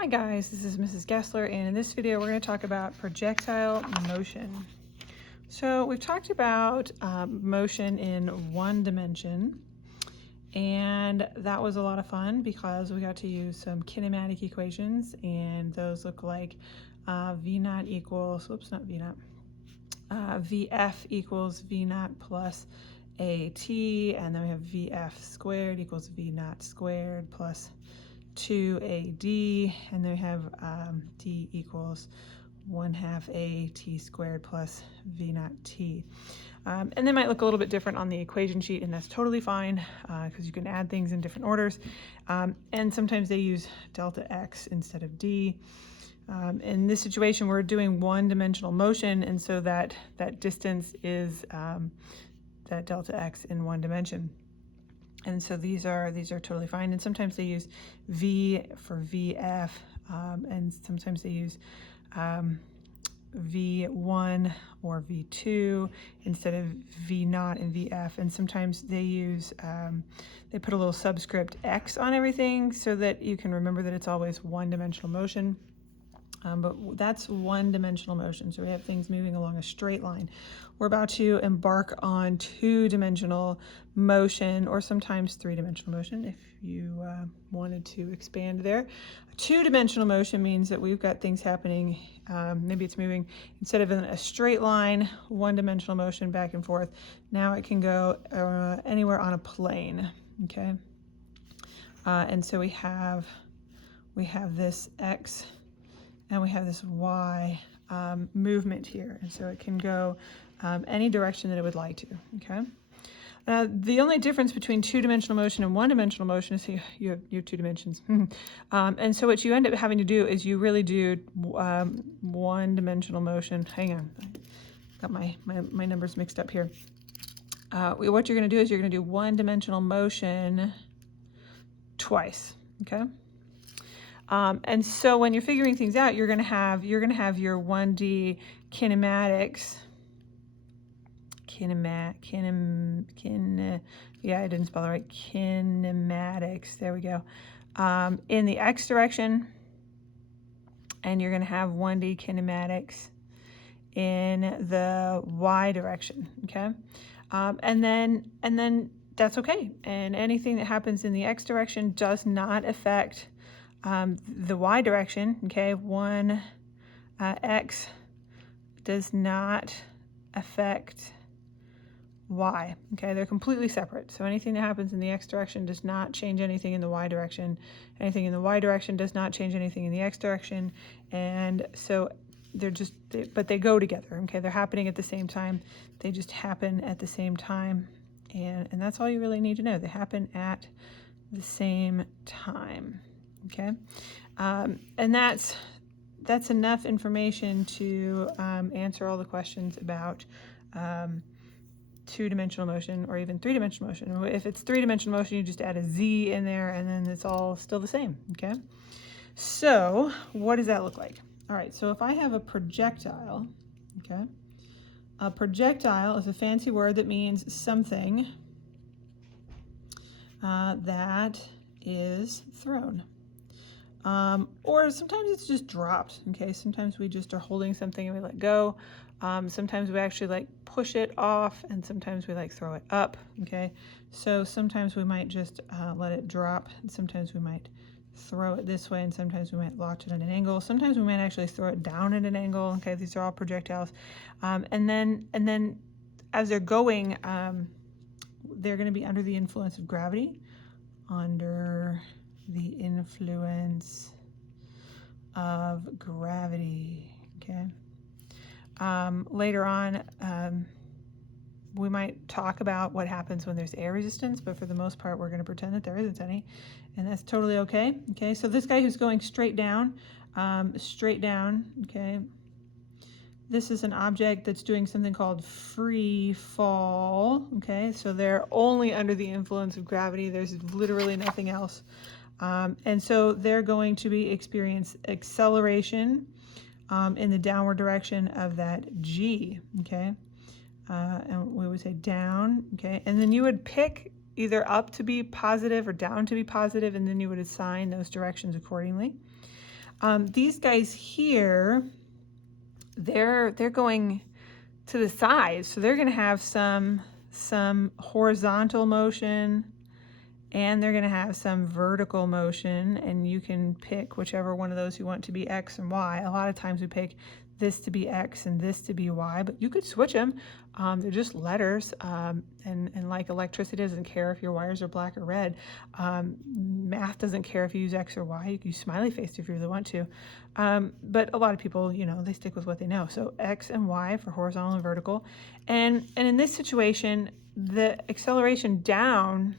Hi guys, this is Mrs. Gastler, and in this video we're going to talk about projectile motion. So we've talked about motion in one dimension, and that was a lot of fun because we got to use some kinematic equations, and those look like V naught equals, whoops, not V naught, VF equals V naught plus AT, and then we have VF squared equals V naught squared plus 2AD, and then we have D equals 1/2 AT squared plus V naught T. And they might look a little bit different on the equation sheet, and that's totally fine because you can add things in different orders. And sometimes they use delta X instead of D. In this situation, we're doing one-dimensional motion, and so that distance is that delta X in one dimension. And so these are totally fine. And sometimes they use V for VF, and sometimes they use V1 or V2 instead of V naught and VF. And sometimes they use, they put a little subscript X on everything so that you can remember that it's always one-dimensional motion. But that's one-dimensional motion, so we have things moving along a straight line. We're about to embark on two-dimensional motion, or sometimes three-dimensional motion if you wanted to expand there. Two-dimensional motion means that we've got things happening, maybe it's moving, instead of in a straight line, one-dimensional motion back and forth, now it can go anywhere on a plane, okay? And so we have this X, and we have this Y movement here, and so it can go any direction that it would like to, okay? The only difference between two-dimensional motion and one-dimensional motion is you have two dimensions. And so what you end up having to do is you really do one-dimensional motion. Hang on, I got my numbers mixed up here. What you're going to do is you're going to do one-dimensional motion twice, okay? And so when you're figuring things out, you're going to have your 1D kinematics. Yeah, I didn't spell it right. Kinematics. There we go. In the X direction, and you're going to have 1D kinematics in the Y direction. Okay, and then that's okay. And anything that happens in the X direction does not affect the Y direction, okay? X does not affect Y, okay? They're completely separate. So anything that happens in the X direction does not change anything in the Y direction. Anything in the Y direction does not change anything in the X direction. And so but they go together, okay? They're happening at the same time. They just happen at the same time. And that's all you really need to know. They happen at the same time. Okay, and that's enough information to answer all the questions about two-dimensional motion or even three-dimensional motion. If it's three-dimensional motion, you just add a Z in there, and then it's all still the same. Okay, so what does that look like? All right, so if I have a projectile, okay, a projectile is a fancy word that means something that is thrown. Or sometimes it's just dropped, okay? Sometimes we just are holding something and we let go. Sometimes we actually like push it off, and sometimes we like throw it up, okay? So sometimes we might just let it drop, and sometimes we might throw it this way, and sometimes we might launch it at an angle. Sometimes we might actually throw it down at an angle, okay? These are all projectiles. And then as they're going, they're going to be under the influence of gravity, under the influence of gravity, okay? Later on, we might talk about what happens when there's air resistance, but for the most part, we're going to pretend that there isn't any, and that's totally okay, okay? So this guy who's going straight down, okay? This is an object that's doing something called free fall, okay? So they're only under the influence of gravity. There's literally nothing else. And so they're going to experience acceleration in the downward direction of that G, okay? And we would say down, okay? And then you would pick either up to be positive or down to be positive, and then you would assign those directions accordingly. These guys here, they're going to the side, so they're going to have some horizontal motion, and they're going to have some vertical motion, and you can pick whichever one of those you want to be X and Y. A lot of times we pick this to be X and this to be Y, but you could switch them. They're just letters, and like electricity doesn't care if your wires are black or red. Math doesn't care if you use X or Y. You can use smiley face if you really want to. But a lot of people, you know, they stick with what they know. So X and Y for horizontal and vertical. And in this situation, the acceleration down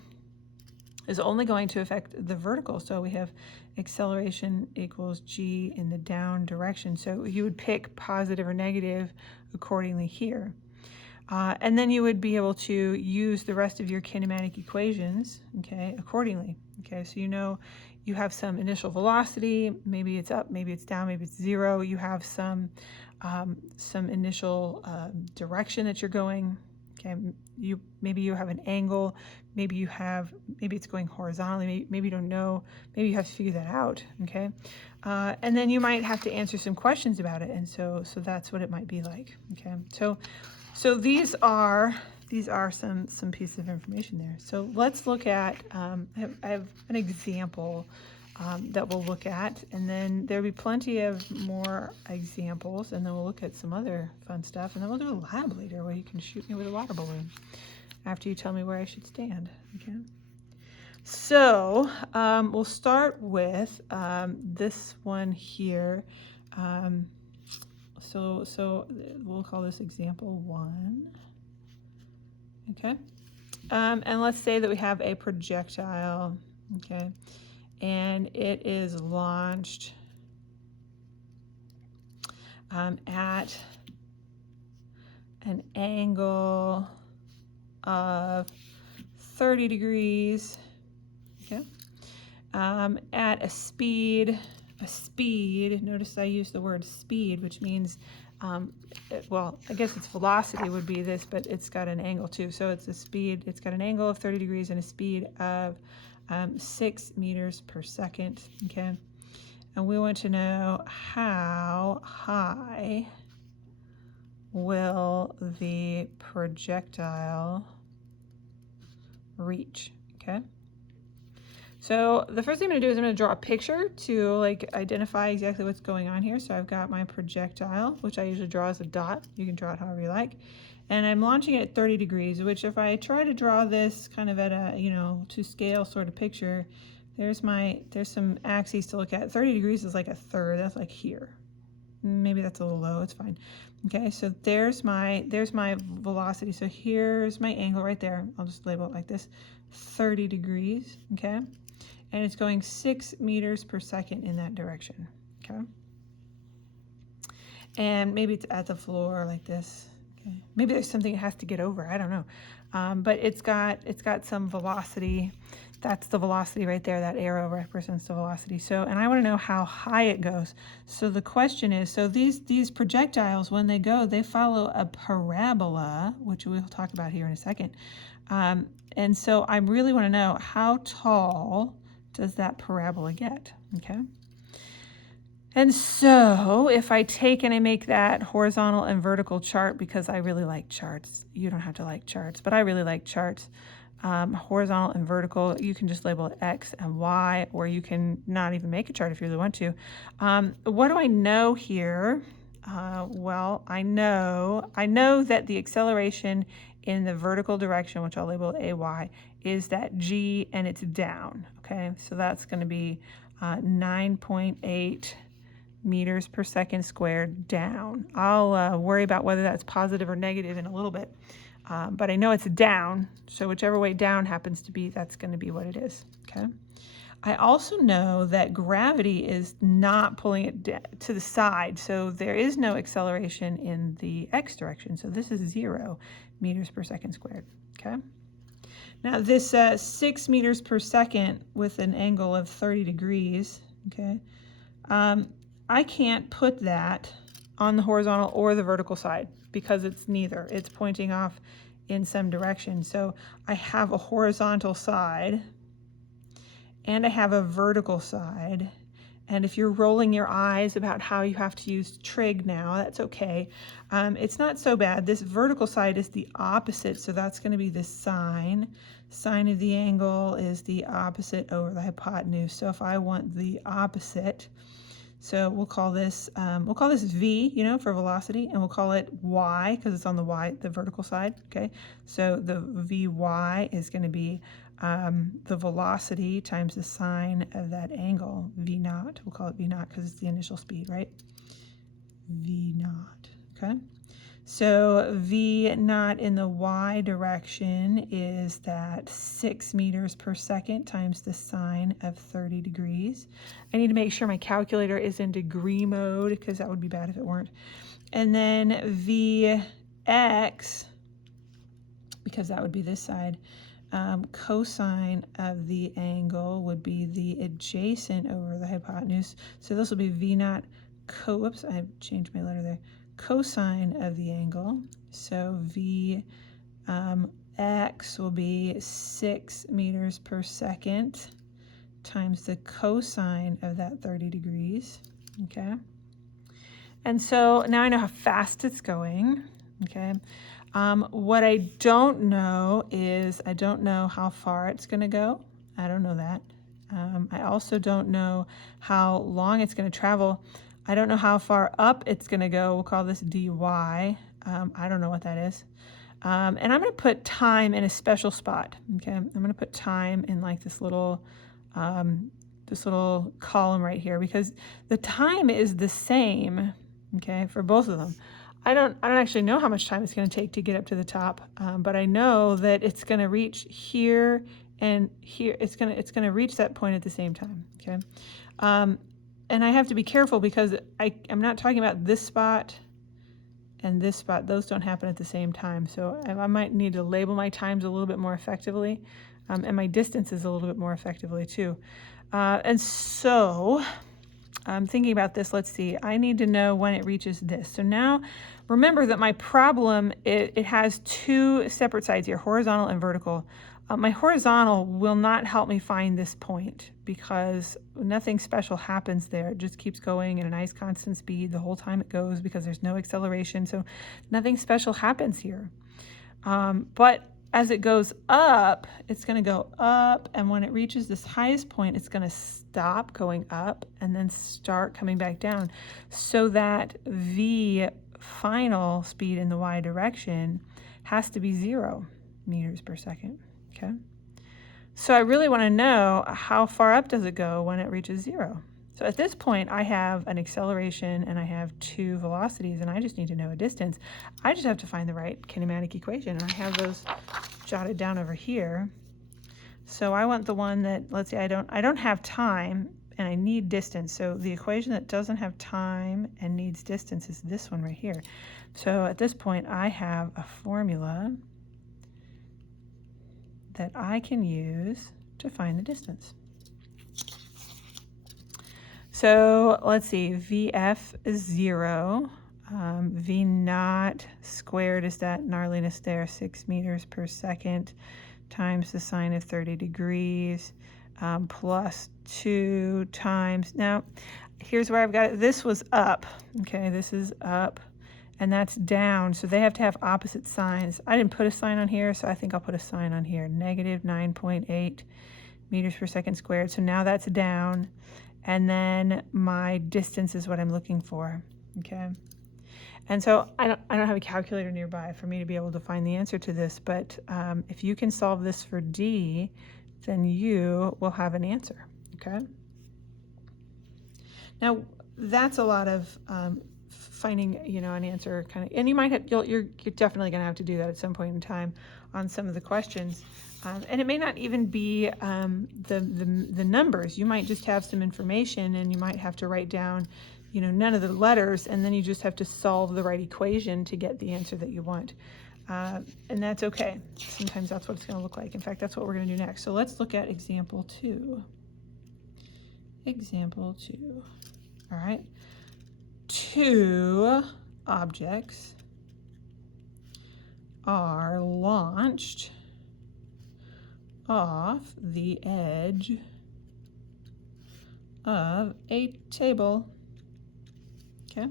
is only going to affect the vertical. So we have acceleration equals g in the down direction. So you would pick positive or negative accordingly here. And then you would be able to use the rest of your kinematic equations, okay, accordingly. Okay, so you know you have some initial velocity, maybe it's up, maybe it's down, maybe it's zero. You have some initial direction that you're going. Okay, maybe you have an angle, maybe it's going horizontally, maybe you don't know, maybe you have to figure that out. Okay, and then you might have to answer some questions about it, and so that's what it might be like. Okay, so these are some pieces of information there. So let's look at I have an example that we'll look at, and then there'll be plenty of more examples, and then we'll look at some other fun stuff, and then we'll do a lab later where you can shoot me with a water balloon after you tell me where I should stand. Okay, so we'll start with this one here. So we'll call this example 1. Okay, and let's say that we have a projectile. Okay, and it is launched at an angle of 30 degrees, okay, at a speed, notice I use the word speed, which means, well, I guess its velocity would be this, but it's got an angle too. So it's a speed, it's got an angle of 30 degrees and a speed of 6 meters per second, okay? And we want to know how high will the projectile reach, okay? So the first thing I'm going to do is I'm going to draw a picture to like identify exactly what's going on here. So I've got my projectile, which I usually draw as a dot. You can draw it however you like. And I'm launching it at 30 degrees, which if I try to draw this kind of at a, you know, to scale sort of picture, there's some axes to look at. 30 degrees is like a third. That's like here. Maybe that's a little low. It's fine. Okay, so there's my velocity. So here's my angle right there. I'll just label it like this, 30 degrees, okay? And it's going 6 meters per second in that direction, okay? And maybe it's at the floor like this, okay? Maybe there's something it has to get over, I don't know. But it's got some velocity. That's the velocity right there. That arrow represents the velocity. So, and I want to know how high it goes. So the question is, so these projectiles, when they go, they follow a parabola, which we'll talk about here in a second. And so I really want to know, how tall does that parabola get, okay? And so if I take and I make that horizontal and vertical chart, because I really like charts, you don't have to like charts, but I really like charts, horizontal and vertical, you can just label it X and Y, or you can not even make a chart if you really want to. What do I know here? Well, I know that the acceleration in the vertical direction, which I'll label AY, is that G and it's down, okay? So that's going to be 9.8 meters per second squared down. I'll worry about whether that's positive or negative in a little bit, but I know it's down, so whichever way down happens to be, that's going to be what it is, okay? I also know that gravity is not pulling it to the side, so there is no acceleration in the X direction, so this is 0 meters per second squared, okay? Now this 6 meters per second with an angle of 30 degrees, okay? I can't put that on the horizontal or the vertical side because it's neither. It's pointing off in some direction. So I have a horizontal side and I have a vertical side, And if you're rolling your eyes about how you have to use trig now, that's okay. It's not so bad. This vertical side is the opposite, so that's going to be the sine. Sine of the angle is the opposite over the hypotenuse. So if I want the opposite, so we'll call this v, you know, for velocity, and we'll call it y because it's on the vertical side. Okay, so the vy is going to be the velocity times the sine of that angle, v naught. We'll call it v naught because it's the initial speed, right? V naught. Okay. So v naught in the y direction is that 6 meters per second times the sine of 30 degrees. I need to make sure my calculator is in degree mode because that would be bad if it weren't. And then vx, because that would be this side, cosine of the angle would be the adjacent over the hypotenuse. So this will be v naught whoops, I changed my letter there. Cosine of the angle, so v x will be 6 meters per second times the cosine of that 30 degrees, okay? And so now I know how fast it's going, okay? What I don't know is I don't know how far it's going to go. I don't know that. I also don't know how long it's going to travel. I don't know how far up it's going to go. We'll call this dy. I don't know what that is. And I'm going to put time in a special spot. Okay, I'm going to put time in like this little column right here because the time is the same. Okay, for both of them. I don't actually know how much time it's going to take to get up to the top, but I know that it's going to reach here and here. It's going to reach that point at the same time. Okay. And I have to be careful because I'm not talking about this spot and this spot. Those don't happen at the same time. So I might need to label my times a little bit more effectively and my distances a little bit more effectively too. And so I'm thinking about this. Let's see. I need to know when it reaches this. So now remember that my problem, it has two separate sides here, horizontal and vertical. My horizontal will not help me find this point because nothing special happens there. It just keeps going at a nice constant speed the whole time it goes because there's no acceleration. So nothing special happens here. But as it goes up, it's going to go up. And when it reaches this highest point, it's going to stop going up and then start coming back down so that v final speed in the y direction has to be 0 meters per second. Okay, so I really want to know how far up does it go when it reaches 0. So at this point, I have an acceleration and I have two velocities, and I just need to know a distance. I just have to find the right kinematic equation, and I have those jotted down over here. So I want the one that, let's say I don't have time and I need distance. So the equation that doesn't have time and needs distance is this one right here. So at this point, I have a formula that I can use to find the distance. So let's see, VF is 0, V naught squared is that gnarliness there, 6 meters per second times the sine of 30 degrees, plus 2 times, now here's where I've got it, this was up, okay, this is up, and that's down, so they have to have opposite signs. I didn't put a sign on here, so I think I'll put a sign on here, negative 9.8 meters per second squared, so now that's down. And then my distance is what I'm looking for, okay? And so I don't have a calculator nearby for me to be able to find the answer to this, but if you can solve this for D, then you will have an answer, okay? Now, that's a lot of finding, you know, an answer kind of, and you might have, you're definitely gonna have to do that at some point in time on some of the questions. And it may not even be the numbers. You might just have some information and you might have to write down, you know, none of the letters, and then you just have to solve the right equation to get the answer that you want. And that's okay. Sometimes that's what it's going to look like. In fact, that's what we're going to do next. So let's look at example 2. Example 2. All right. 2 objects are launched off the edge of a table. Okay.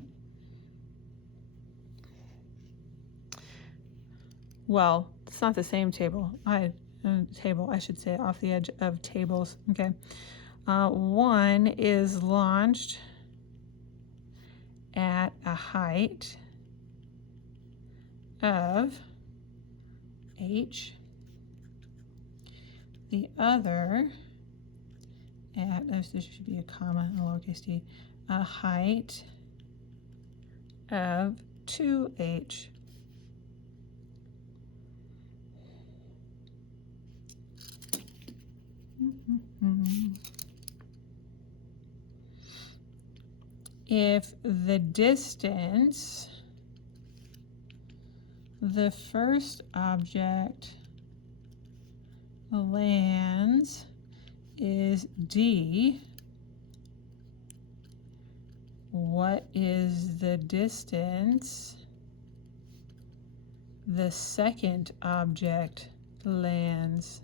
Well, it's not the same table. I should say, off the edge of tables. Okay. One is launched at a height of h. The other at, there should be a comma and a lowercase t, a height of 2h. If the distance the first object lands is d, what is the distance the second object lands?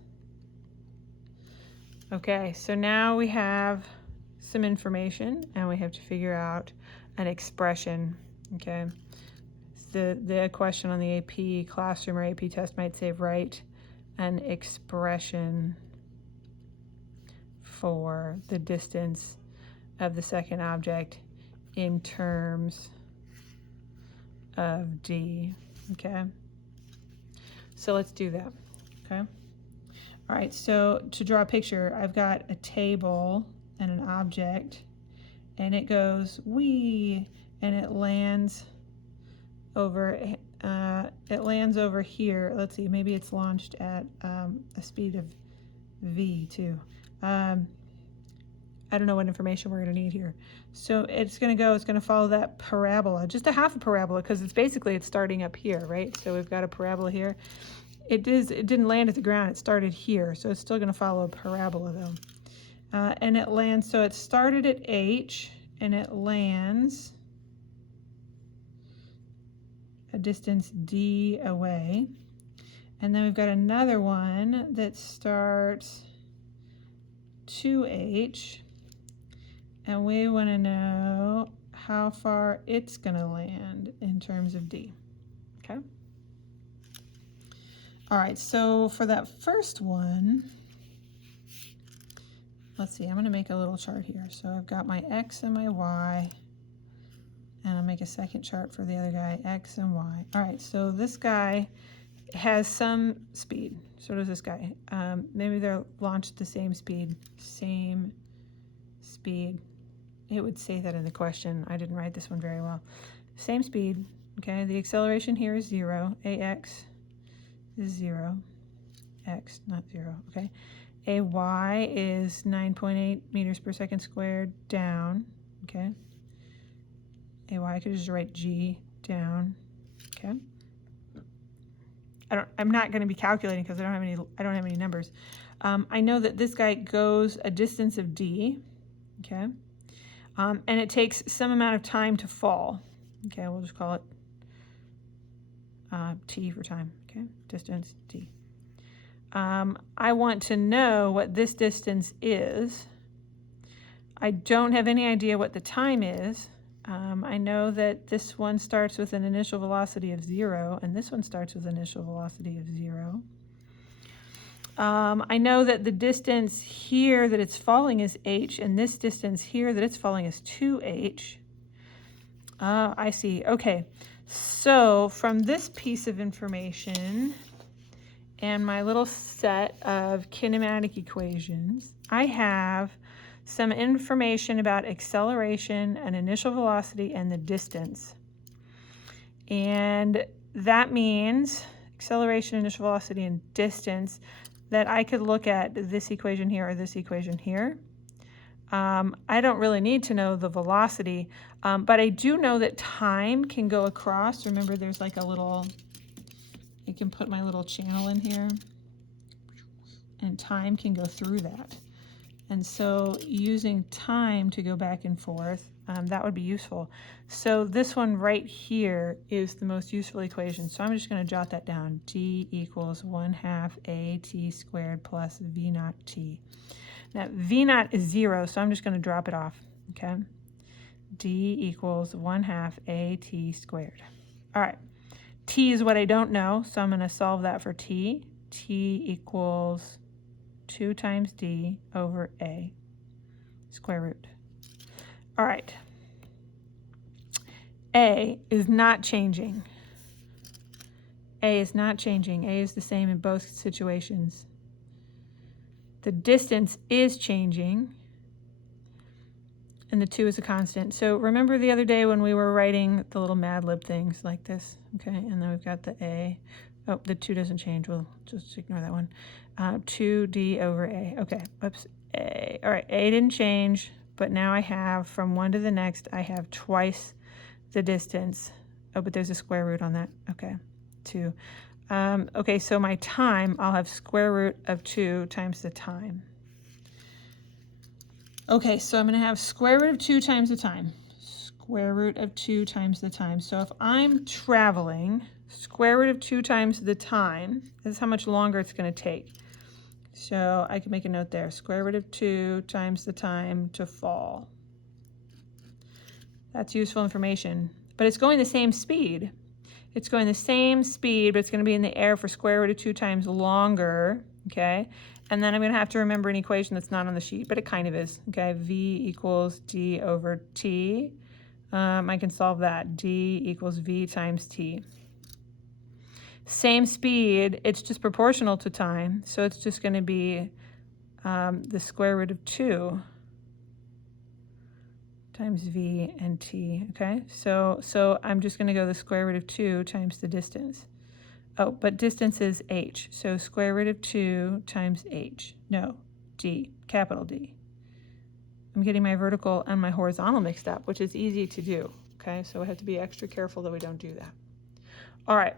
Okay, so now we have some information and we have to figure out an expression. Okay, the question on the AP classroom or AP test might say write an expression for the distance of the second object in terms of d. Okay, so let's do that. Okay, all right, so to draw a picture, I've got a table and an object, and it goes wee, and it lands over here. Let's see, maybe it's launched at a speed of v too. I don't know what information we're going to need here. So it's going to follow that parabola, just a half a parabola, because it's starting up here, right? So we've got a parabola here. It didn't land at the ground, it started here, so it's still going to follow a parabola though. And it lands, so it started at h, and it lands a distance d away. And then we've got another one that starts 2h, and we want to know how far it's going to land in terms of d. Okay. All right, so for that first one, let's see, I'm going to make a little chart here. So I've got my x and my y, and I'll make a second chart for the other guy, x and y. All right, so this guy has some speed. So does this guy. Maybe they're launched at the same speed. Same speed. It would say that in the question. I didn't write this one very well. Same speed. Okay, the acceleration here is 0. AX is 0. X, not 0. Okay. AY is 9.8 meters per second squared down. Okay. AY, I could just write G down. Okay. I'm not going to be calculating because I don't have any numbers. I know that this guy goes a distance of d. Okay. And it takes some amount of time to fall. Okay, we'll just call it t for time. Okay, distance t. I want to know what this distance is. I don't have any idea what the time is. I know that this one starts with an initial velocity of 0, and this one starts with an initial velocity of 0. I know that the distance here that it's falling is h, and this distance here that it's falling is 2h. I see. Okay, so from this piece of information and my little set of kinematic equations, I have some information about acceleration and initial velocity and the distance. And that means acceleration, initial velocity, and distance, that I could look at this equation here or this equation here. I don't really need to know the velocity, but I do know that time can go across. Remember, there's like a little, you can put my little channel in here, and time can go through that. And so using time to go back and forth, that would be useful. So this one right here is the most useful equation. So I'm just going to jot that down. D equals 1/2 AT squared plus V naught T. Now, v naught is 0, so I'm just going to drop it off, okay? D equals 1/2 AT squared. All right, t is what I don't know, so I'm going to solve that for t. T equals 2 times d over a square root. All right, a is not changing. A is not changing. A is the same in both situations. The distance is changing, and the 2 is a constant. So remember the other day when we were writing the little Mad Lib things like this, okay? And then we've got the a. Oh, the 2 doesn't change. We'll just ignore that one. 2d over a. Okay, oops, a. All right, a didn't change, but now I have, from one to the next, I have twice the distance. Oh, but there's a square root on that. Okay, 2. Okay, so my time, I'll have square root of 2 times the time. Okay, so I'm going to have square root of 2 times the time. Square root of 2 times the time. So if I'm traveling, square root of 2 times the time, this is how much longer it's going to take. So I can make a note there. Square root of 2 times the time to fall. That's useful information. But it's going the same speed. It's going the same speed, but it's going to be in the air for square root of 2 times longer, okay? And then I'm going to have to remember an equation that's not on the sheet, but it kind of is, okay? V equals d over t. I can solve that. D equals v times t. Same speed, it's just proportional to time, so it's just going to be the square root of 2 times v and t, okay? So I'm just going to go the square root of 2 times the distance. Oh, but distance is h, so square root of 2 times h. No, d, capital D. I'm getting my vertical and my horizontal mixed up, which is easy to do, okay? So I have to be extra careful that we don't do that. All right,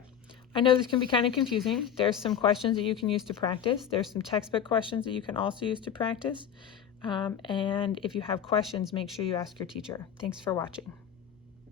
I know this can be kind of confusing. There's some questions that you can use to practice. There's some textbook questions that you can also use to practice. And if you have questions, make sure you ask your teacher. Thanks for watching.